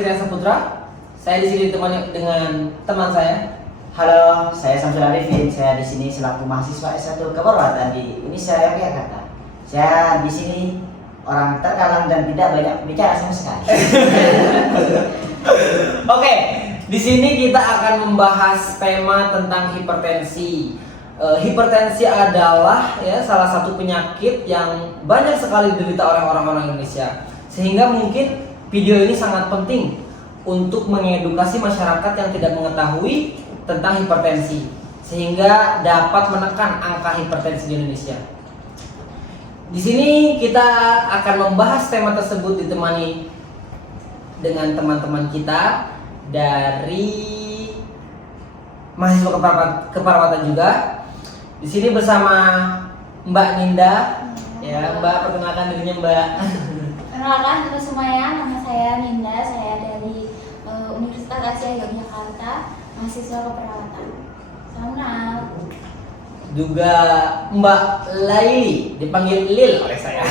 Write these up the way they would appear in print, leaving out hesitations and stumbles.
Fitrian Saputra. Saya di sini ditemani dengan teman saya. Halo, saya Samsul Arifin. Saya di sini selaku mahasiswa S1 Keperawatan di Unisya Yogyakarta. Saya di sini orang terkalam dan tidak banyak bicara sama sekali. Oke, di sini kita akan membahas tema tentang hipertensi. Hipertensi adalah salah satu penyakit yang banyak sekali diderita oleh orang-orang Indonesia. Sehingga mungkin video ini sangat penting untuk mengedukasi masyarakat yang tidak mengetahui tentang hipertensi, sehingga dapat menekan angka hipertensi di Indonesia. Di sini kita akan membahas tema tersebut ditemani dengan teman-teman kita dari mahasiswa keperawatan juga. Di sini bersama Mbak Ninda. Ya, Mbak, perkenalkan dirinya, Mbak. Perkenalkan teman semuanya, nama saya Ninda, saya dari Universitas Asia Yogyakarta, mahasiswa keperawatan. Salam kenal. Juga Mbak Laili, dipanggil Lil oleh saya.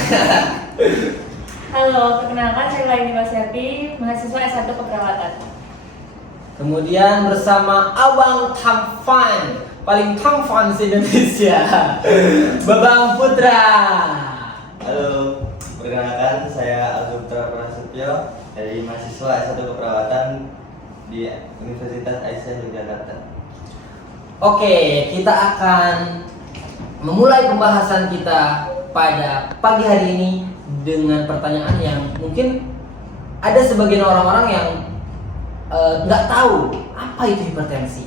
Halo, perkenalkan saya Laili Masyati, mahasiswa S1 Keperawatan. Kemudian bersama Abang Tamfan, paling tampan di Indonesia, Babang Putra. Halo, perkenalkan saya Alputra Prasetyo dari mahasiswa S1 Keperawatan di Universitas Aisyah Yogyakarta. Oke, kita akan memulai pembahasan kita pada pagi hari ini dengan pertanyaan yang mungkin ada sebagian orang-orang yang nggak tahu apa itu hipertensi,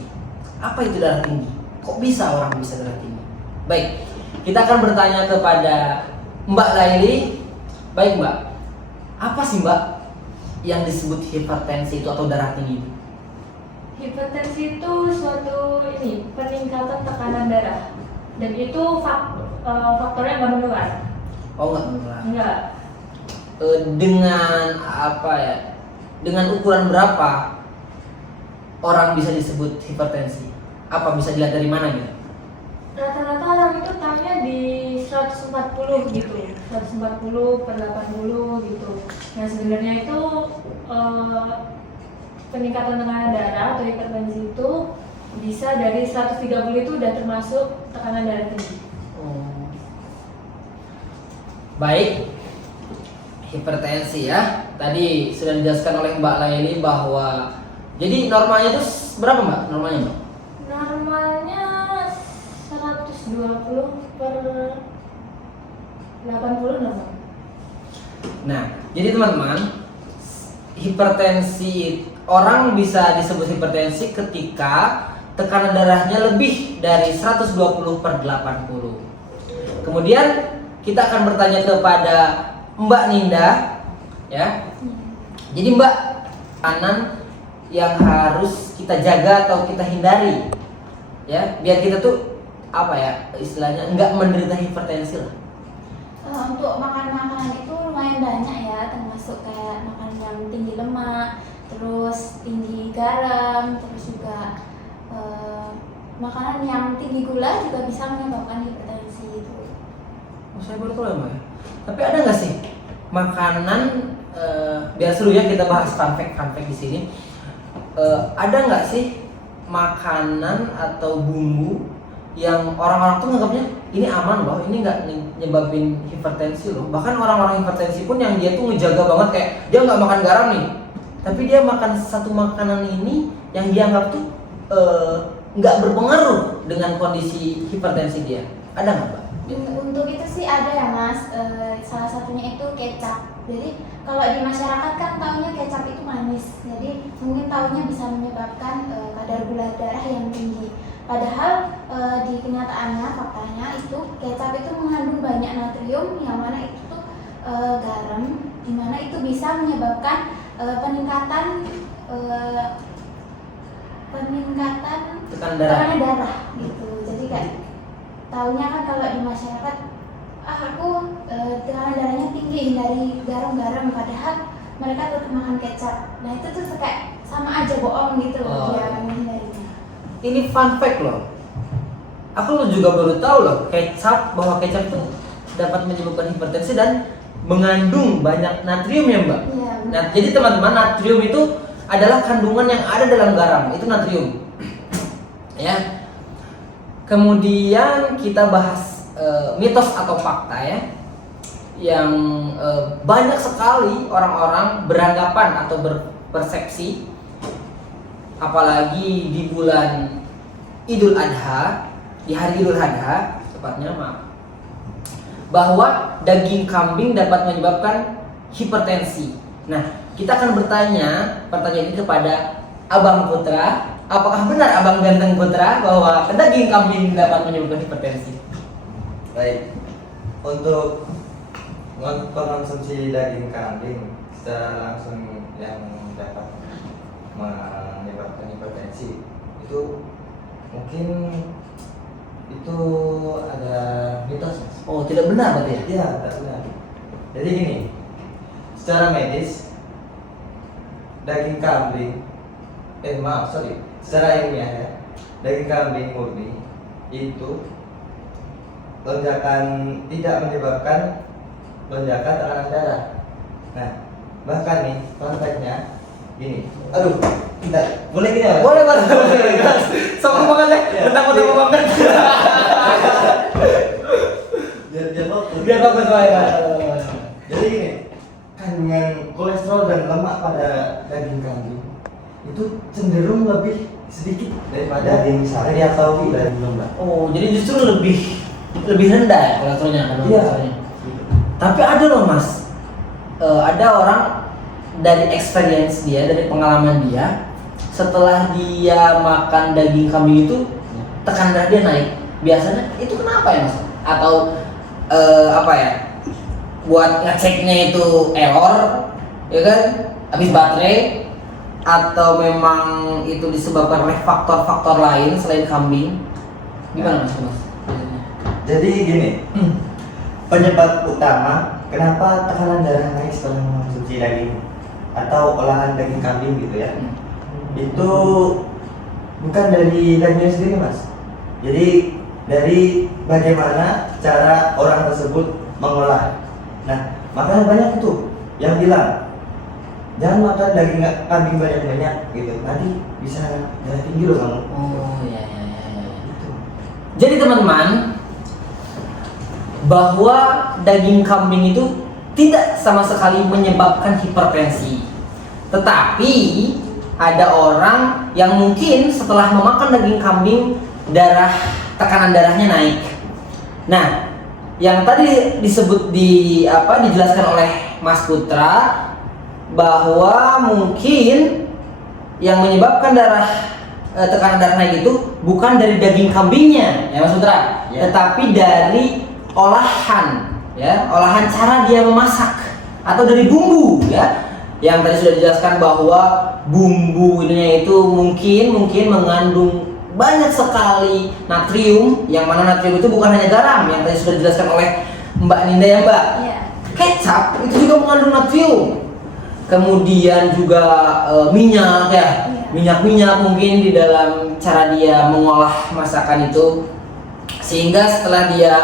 apa itu darah tinggi, kok bisa orang bisa darah tinggi. Baik, kita akan bertanya kepada Mbak Laili. Baik Mbak, apa sih Mbak yang disebut hipertensi itu atau darah tinggi? Hipertensi itu suatu peningkatan tekanan darah, dan itu faktornya nggak menular. Oh, nggak menular. Enggak. Dengan apa ya? Dengan ukuran berapa orang bisa disebut hipertensi? Apa bisa dilihat dari mana gitu? Rata-rata orang itu tahunya di 140 gitu, 140/80 gitu. Nah sebenarnya itu peningkatan tekanan darah atau hipertensi itu bisa dari 130 itu udah termasuk tekanan darah tinggi. Baik, hipertensi ya. Tadi sudah dijelaskan oleh Mbak Laili bahwa jadi normalnya itu berapa Mbak? Normalnya Mbak? Normalnya 120/80 normal. Nah, jadi teman-teman, hipertensi orang bisa disebut hipertensi ketika tekanan darahnya lebih dari 120/80. Kemudian kita akan bertanya kepada Mbak Ninda, ya. Jadi Mbak, makanan yang harus kita jaga atau kita hindari, ya, biar kita tuh apa ya istilahnya nggak menderita hipertensi lah. Untuk makanan-makanan itu lumayan banyak ya, termasuk kayak makanan yang tinggi lemak, terus tinggi garam, terus juga makanan yang tinggi gula juga bisa menyebabkan hipertensi itu. Oh, saya baru tahu ya Mbak. Tapi ada nggak sih makanan biar seru ya kita bahas fun fact di sini. Ada nggak sih makanan atau bumbu yang orang-orang tuh nganggapnya ini aman loh, ini nggak nyebabin hipertensi loh. Bahkan orang-orang hipertensi pun yang dia tuh ngejaga banget, kayak dia nggak makan garam nih, tapi dia makan satu makanan ini yang dianggap tuh nggak berpengaruh dengan kondisi hipertensi dia. Ada nggak Mbak? Untuk itu sih ada ya Mas, salah satunya itu kecap. Jadi kalau di masyarakat kan taunya kecap itu manis, jadi mungkin taunya bisa menyebabkan kadar gula darah yang tinggi. Padahal di kenyataannya, faktanya itu kecap itu mengandung banyak natrium yang mana itu tuh garam, di mana itu bisa menyebabkan peningkatan Tekanan darah gitu. Jadi kan taunya kan kalau di masyarakat aku tekanan darahnya tinggi dari garam-garam, padahal mereka tetap makan kecap. Nah itu tuh kayak sama aja bohong gitu loh dia menghindarinya. Ini fun fact loh. Aku juga baru tahu loh bahwa kecap itu dapat menyebabkan hipertensi dan mengandung banyak natrium ya Mbak. Iya Nah, jadi teman-teman, natrium itu adalah kandungan yang ada dalam garam, itu natrium. Ya. Kemudian kita bahas mitos atau fakta ya, yang banyak sekali orang-orang beranggapan atau berpersepsi, apalagi di bulan Idul Adha, di hari Idul Adha tepatnya, maaf, bahwa daging kambing dapat menyebabkan hipertensi. Nah, kita akan bertanya pertanyaan ini kepada Abang Putra. Apakah benar Abang Ganteng Putra bahwa daging kambing dapat menyebabkan hipertensi? Baik, untuk mengkonsumsi daging kambing secara langsung yang dapat menyebabkan hipertensi itu mungkin itu ada mitos, Mas. Oh, tidak benar berarti ya? Iya, tak benar. Jadi gini, secara medis daging kambing, secara ilmiah ya, daging kambing murni itu lonjakan tidak menyebabkan lonjakan tekanan darah. Nah, bahkan nih fun fact-nya gini. Aduh, bentar. Boleh gini ya? Mas? Boleh banget. Sama banget deh. Tentang banget. Biar fokus. Biar bagus banget. Jadi gini, kandungan kolesterol dan lemak pada daging kambing itu cenderung lebih sedikit daripada Daging sapi atau daging domba. Oh, jadi justru lebih rendah ya kolesterolnya, kandungan Iya. kolesterolnya. Tapi ada loh Mas, ada orang dari experience dia, dari pengalaman dia, setelah dia makan daging kambing itu tekanan darah dia naik. Biasanya itu kenapa ya Mas? Atau apa ya? Buat ngeceknya itu error, ya kan? Habis baterai, atau memang itu disebabkan oleh faktor-faktor lain selain kambing? Gimana Mas? Jadi gini, penyebab utama kenapa tekanan darah naik setelah mengonsumsi daging atau olahan daging kambing gitu ya, itu bukan dari dagingnya sendiri Mas. Jadi dari bagaimana cara orang tersebut mengolah. Nah, makanya banyak tuh yang bilang jangan makan daging kambing banyak-banyak gitu, nanti bisa darah tinggi loh kamu. Oh iya. Gitu. Jadi teman-teman, bahwa daging kambing itu tidak sama sekali menyebabkan hipertensi. Tetapi ada orang yang mungkin setelah memakan daging kambing tekanan darahnya naik. Nah, yang tadi dijelaskan oleh Mas Putra bahwa mungkin yang menyebabkan tekanan darah naik itu bukan dari daging kambingnya, ya Mas Putra, Ya. tetapi dari olahan cara dia memasak atau dari bumbu ya. Yang tadi sudah dijelaskan bahwa bumbu ininya itu mungkin mengandung banyak sekali natrium, yang mana natrium itu bukan hanya garam, yang tadi sudah dijelaskan oleh Mbak Ninda ya Mbak. Iya. Kecap itu juga mengandung natrium. Kemudian juga minyak ya. Iya. Minyak mungkin di dalam cara dia mengolah masakan itu, sehingga setelah dia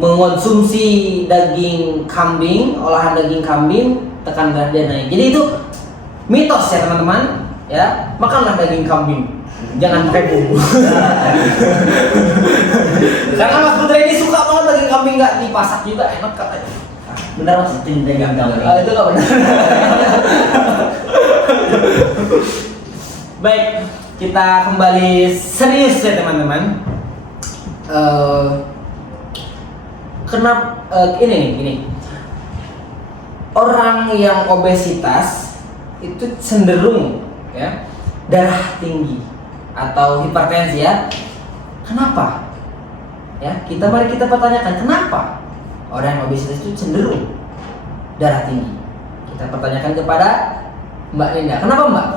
mengonsumsi daging kambing, olahan daging kambing, tekanan darah dia naik. Jadi itu mitos ya teman-teman ya, makanlah daging kambing, jangan pakai bumbu. Karena Mas Putra ini suka banget daging kambing, nggak dipasak juga enak katanya. Benar Mas? Daging kambing. Itu nggak benar. Baik, kita kembali serius ya teman-teman. Kenapa ini orang yang obesitas itu cenderung ya darah tinggi atau hipertensi ya. Kenapa? Ya, mari kita pertanyakan kenapa orang yang obesitas itu cenderung darah tinggi. Kita pertanyakan kepada Mbak Linda. Kenapa Mbak?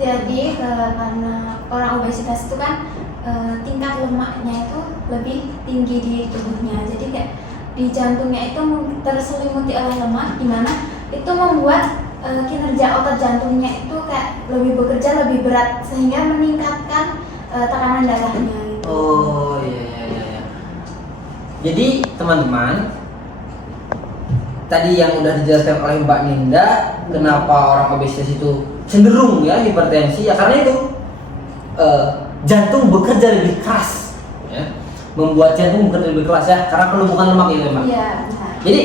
Jadi karena orang obesitas itu kan tingkat lemaknya itu lebih tinggi di tubuhnya. Jadi kayak di jantungnya itu terselimuti oleh lemak, dimana itu membuat kinerja otot jantungnya itu kayak lebih bekerja lebih berat, sehingga meningkatkan tekanan darahnya gitu. Oh iya. Jadi teman-teman, tadi yang udah dijelaskan oleh Mbak Ninda, kenapa orang obesitas itu cenderung ya hipertensi, ya karena itu jantung bekerja lebih keras, ya. Membuat jantung bekerja lebih keras ya, karena penumpukan lemak itu Mbak. Iya, benar. Jadi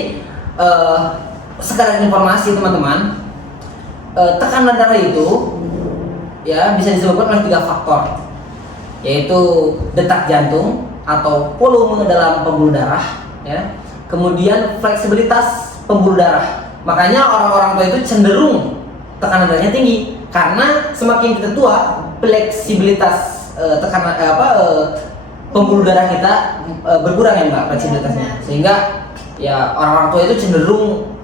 sekedar informasi teman-teman, tekanan darah itu ya bisa disebabkan oleh 3 faktor, yaitu detak jantung atau volume dalam pembuluh darah, ya. Kemudian fleksibilitas pembuluh darah. Makanya orang-orang tua itu cenderung tekanan darahnya tinggi karena semakin kita tua, fleksibilitas pembuluh darah kita berkurang ya Mbak, fleksibilitasnya. Sehingga ya orang-orang tua itu cenderung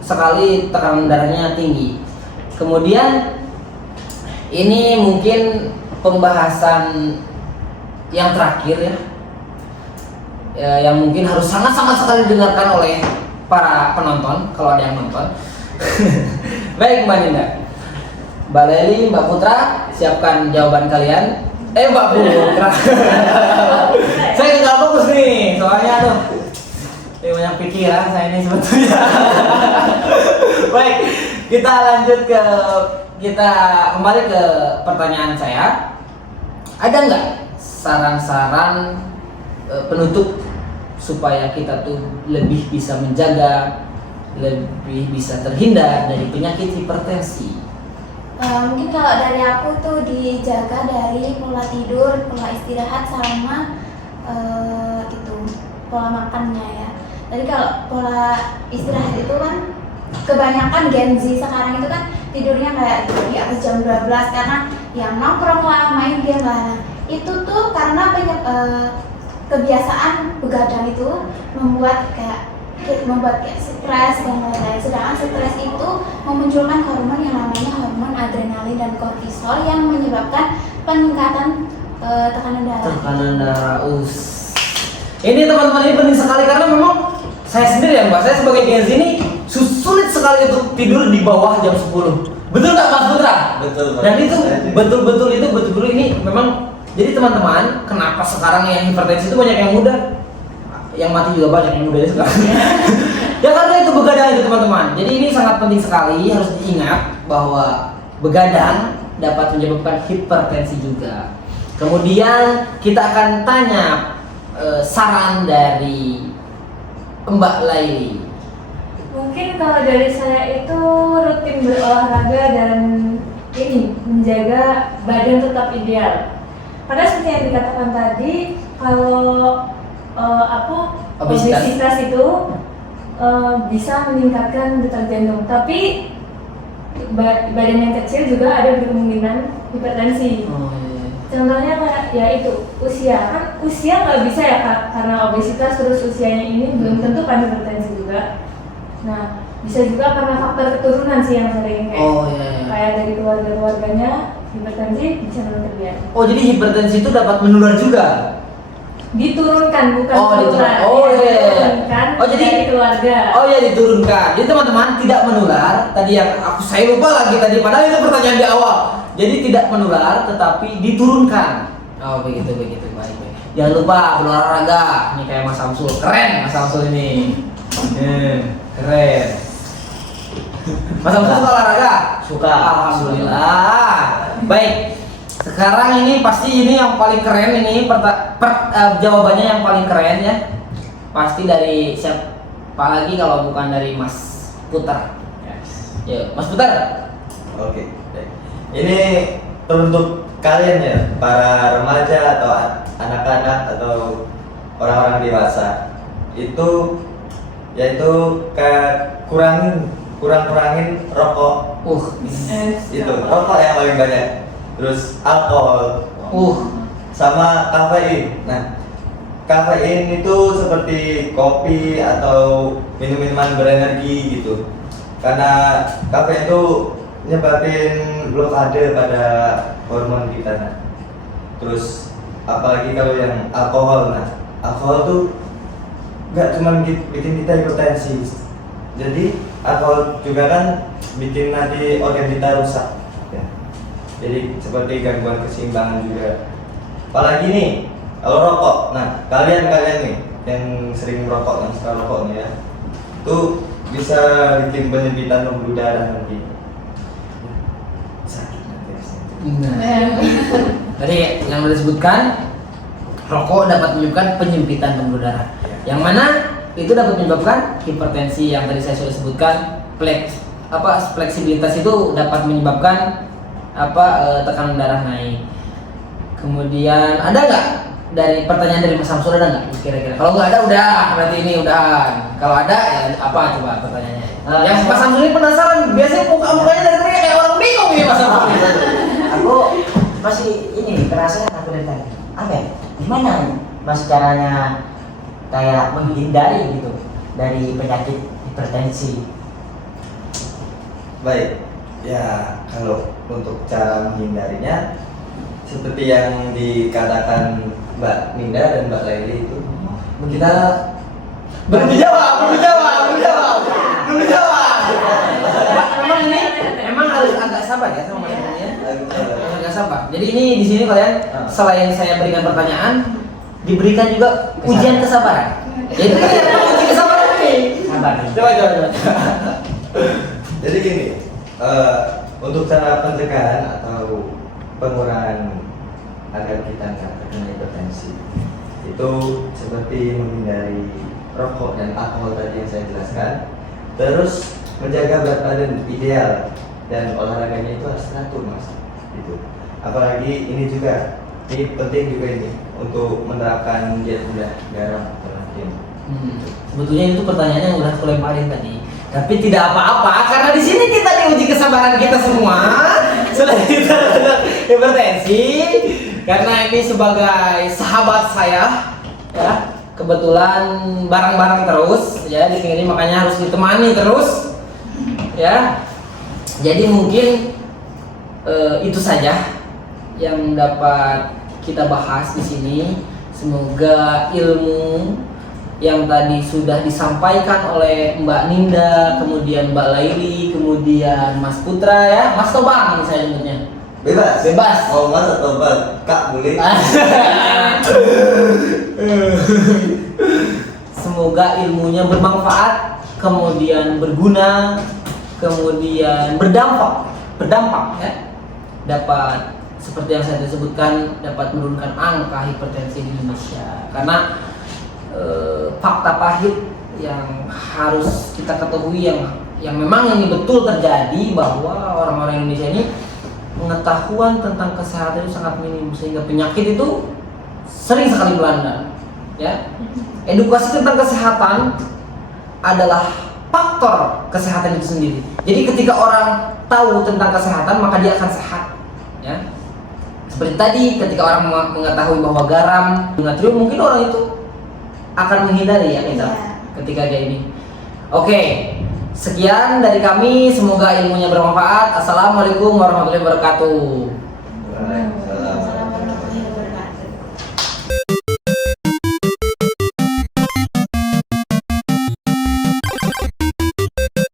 sekali tekanan darahnya tinggi. Kemudian ini mungkin pembahasan yang terakhir ya, yang mungkin harus sangat-sangat sekali didengarkan oleh para penonton kalau ada yang nonton. Baik Mbak Ninda, Mbak Leli, Mbak Putra, siapkan jawaban kalian. Mbak Putra, saya nggak fokus nih, soalnya tuh banyak pikiran saya ini sebetulnya. Baik, kita kembali ke pertanyaan saya. Ada nggak saran-saran penutup supaya kita tuh lebih bisa menjaga, lebih bisa terhindar dari penyakit hipertensi? Mungkin kalau dari aku tuh dijaga dari pola tidur, pola istirahat, sama pola makannya ya. Jadi kalau pola istirahat itu kan kebanyakan Gen Z sekarang itu kan tidurnya kayak di atas jam 12 karena yang nongkrong lah, main game lah. Nah, itu tuh karena kebiasaan begadang itu membuat kayak stres dan lain-lain. Sedangkan stres itu memunculkan hormon yang namanya hormon adrenalin dan kortisol yang menyebabkan peningkatan tekanan darah. Tekanan darah, ini teman-teman ini penting sekali karena memang saya sendiri ya Mbak, saya sebagai Gen Z ini sulit sekali untuk tidur di bawah jam 10. Betul nggak Mas Putra? Betul. Dan itu betul-betul ini memang. Jadi teman-teman, kenapa sekarang yang hipertensi itu banyak yang muda? Yang mati juga banyak yang muda sekarang. Ya karena itu begadang itu teman-teman. Jadi ini sangat penting sekali, harus diingat bahwa begadang dapat menyebabkan hipertensi juga. Kemudian kita akan tanya saran dari Mbak Laili. Mungkin kalau dari saya itu rutin berolahraga dan ini menjaga badan tetap ideal. Karena seperti yang dikatakan tadi, kalau obesitas itu bisa meningkatkan detak jantung. Tapi badan yang kecil juga ada kemungkinan hipertensi. Contohnya kayak ya itu usia nggak bisa ya Kak, karena obesitas terus usianya ini belum tentu kan hipertensi juga. Nah bisa juga karena faktor keturunan sih yang sering kayak dari keluarganya hipertensi bisa terjadi. Oh jadi hipertensi itu dapat menular juga? Diturunkan bukan diturunkan. Diturunkan Jadi dari keluarga. Diturunkan. Jadi teman-teman tidak menular. Tadi yang saya lupa lagi tadi, padahal itu pertanyaan di awal. Jadi tidak menular tetapi diturunkan. Oh begitu baik. Jangan lupa berolahraga. Ini kayak Mas Samsul, keren Mas Samsul ini. Keren. Mas Samsul suka olahraga? Suka. Alhamdulillah. Baik. Sekarang ini pasti ini yang paling keren ini jawabannya yang paling keren ya. Pasti dari siapa lagi kalau bukan dari Mas Putar. Ya, Mas Putar. Oke. Ini untuk kalian ya, para remaja atau anak-anak atau orang-orang dewasa. Itu yaitu kurangin rokok. Itu rokok yang paling banyak. Terus alkohol, sama kafein. Nah, kafein itu seperti kopi atau minum-minuman berenergi gitu. Karena kafein itu nyebabin blokade pada hormon kita. Nah. Terus apalagi kalau yang alkohol, alkohol tuh nggak cuma bikin kita hipertensi. Jadi alkohol juga kan bikin nanti organ kita rusak. Jadi seperti gangguan keseimbangan juga. Apalagi nih kalau rokok. Nah kalian nih yang sering merokok, yang suka rokok nih ya, tuh bisa bikin penyempitan pembuluh darah nanti. Sakit nanti rasanya. Nah, tadi yang udah disebutkan, rokok dapat menyebabkan penyempitan pembuluh darah. Yang mana itu dapat menyebabkan hipertensi yang tadi saya sudah sebutkan. Fleksibilitas itu dapat menyebabkan tekanan darah naik. Kemudian ada nggak dari pertanyaan dari Mas Samsul, ada nggak kira-kira? Kalau nggak ada udah, berarti ini udah. Kalau ada ya apa coba pertanyaannya? Yang Mas Samsul ini penasaran, biasanya mukanya dari tadi kayak orang bingung ini Mas Samsul. Aku masih ini penasaran aku dari tadi. Apa ya? Gimana Mas caranya kayak menghindari gitu dari penyakit hipertensi? Baik, ya kalau untuk cara menghindarinya seperti yang dikatakan Mbak Ninda dan Mbak Laili itu, kita Belum dijawab. Memang harus agak sabar ya sama Mas Samsul ya. Agak sabar. Jadi ini di sini kalian selain saya berikan pertanyaan, diberikan juga ujian kesabaran. Jadi uji kesabaran ini. Sabar. Coba. Jadi gini, untuk cara pencegahan atau pengurangan agar kita nggak terkena hipertensi itu seperti menghindari rokok dan alkohol tadi yang saya jelaskan, terus menjaga berat badan ideal dan olahraganya itu harus teratur Mas. Itu apalagi ini juga penting juga ini untuk menerapkan diet gula garam terakhir. Sebetulnya itu pertanyaannya yang udah aku lemparin tadi. Tapi tidak apa-apa karena di sini kita diuji kesabaran kita semua. Selain kita ada hipertensi, karena ini sebagai sahabat saya, ya kebetulan bareng-bareng terus, ya di sini makanya harus ditemani terus, ya. Jadi mungkin itu saja yang dapat kita bahas di sini. Semoga ilmu yang tadi sudah disampaikan oleh Mbak Ninda, kemudian Mbak Laili, kemudian Mas Putra ya, Mas Tobang ini saya sebutnya. Bebas. Mau Mas atau Mbak? Kak boleh. Semoga ilmunya bermanfaat, kemudian berguna, kemudian berdampak ya. Dapat seperti yang saya sebutkan, dapat menurunkan angka hipertensi di Indonesia. Karena fakta pahit yang harus kita ketahui yang memang ini betul terjadi, bahwa orang-orang Indonesia ini pengetahuan tentang kesehatan itu sangat minim, sehingga penyakit itu sering sekali melanda. Ya, edukasi tentang kesehatan adalah faktor kesehatan itu sendiri. Jadi ketika orang tahu tentang kesehatan maka dia akan sehat. Ya, seperti tadi ketika orang mengetahui bahwa garam, natrium, mungkin orang itu akan menghindari ya kita ketika dia ini. Oke, sekian dari kami, semoga ilmunya bermanfaat. Assalamualaikum warahmatullahi wabarakatuh.